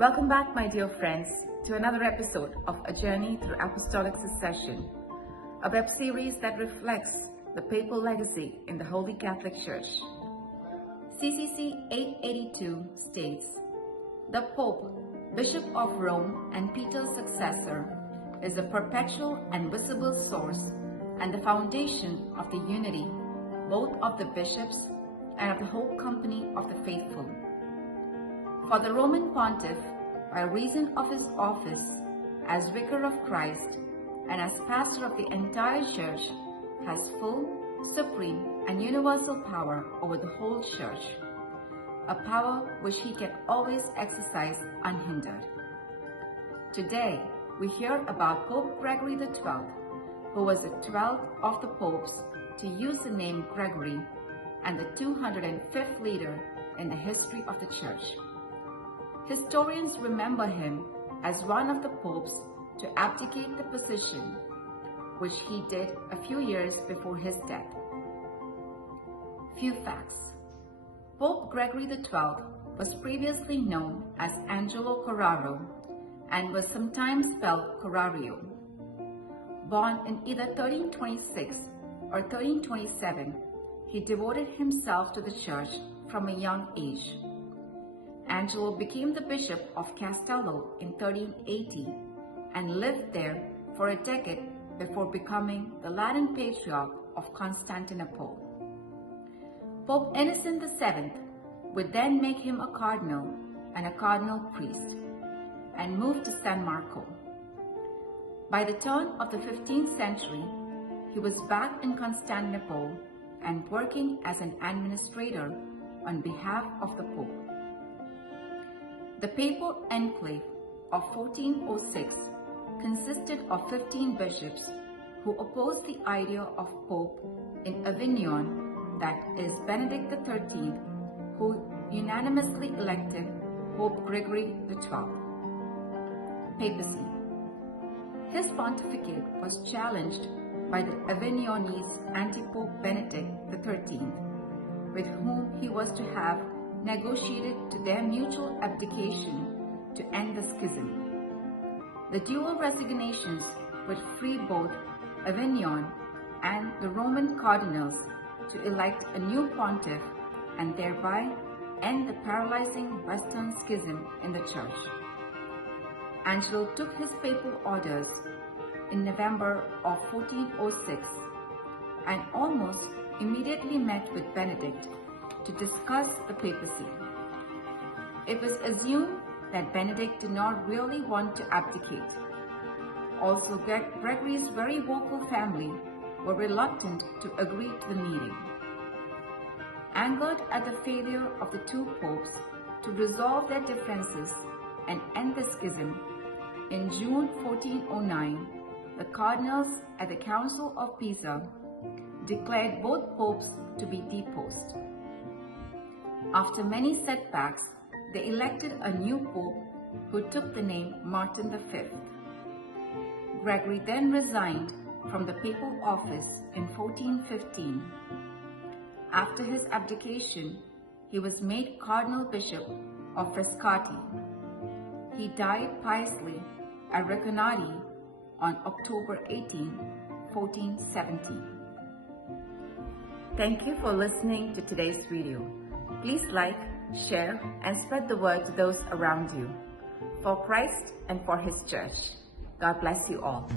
Welcome back, my dear friends, to another episode of A Journey Through Apostolic Succession, a web series that reflects the papal legacy in the Holy Catholic Church. CCC 882 states, "The Pope, Bishop of Rome and Peter's successor, is a perpetual and visible source and the foundation of the unity both of the bishops and of the whole company of the faithful. For the Roman Pontiff, by reason of his office as Vicar of Christ and as pastor of the entire Church, has full, supreme, and universal power over the whole Church, a power which he can always exercise unhindered." Today, we hear about Pope Gregory XII, who was the 12th of the popes to use the name Gregory and the 205th leader in the history of the Church. Historians remember him as one of the popes to abdicate the position, which he did a few years before his death. Few facts. Pope Gregory XII was previously known as Angelo Corraro and was sometimes spelled Corario. Born in either 1326 or 1327, he devoted himself to the Church from a young age. Angelo became the Bishop of Castello in 1380 and lived there for a decade before becoming the Latin Patriarch of Constantinople. Pope Innocent VII would then make him a cardinal and a cardinal priest and move to San Marco. By the turn of the 15th century, he was back in Constantinople and working as an administrator on behalf of the Pope. The papal enclave of 1406 consisted of 15 bishops who opposed the idea of Pope in Avignon, that is Benedict XIII, who unanimously elected Pope Gregory XII. Papacy. His pontificate was challenged by the Avignonese anti-Pope Benedict XIII, with whom he was to have negotiated to their mutual abdication to end the schism. The dual resignations would free both Avignon and the Roman cardinals to elect a new pontiff and thereby end the paralyzing Western schism in the Church. Angelo took his papal orders in November of 1406 and almost immediately met with Benedict to discuss the papacy. It was assumed that Benedict did not really want to abdicate. Also, Gregory's very vocal family were reluctant to agree to the meeting. Angered at the failure of the two popes to resolve their differences and end the schism, in June 1409, the cardinals at the Council of Pisa declared both popes to be deposed. After many setbacks, they elected a new pope who took the name Martin V. Gregory then resigned from the papal office in 1415. After his abdication, he was made Cardinal Bishop of Frascati. He died piously at Recanati on October 18, 1417. Thank you for listening to today's video. Please like, share, and spread the word to those around you. For Christ and for His Church. God bless you all.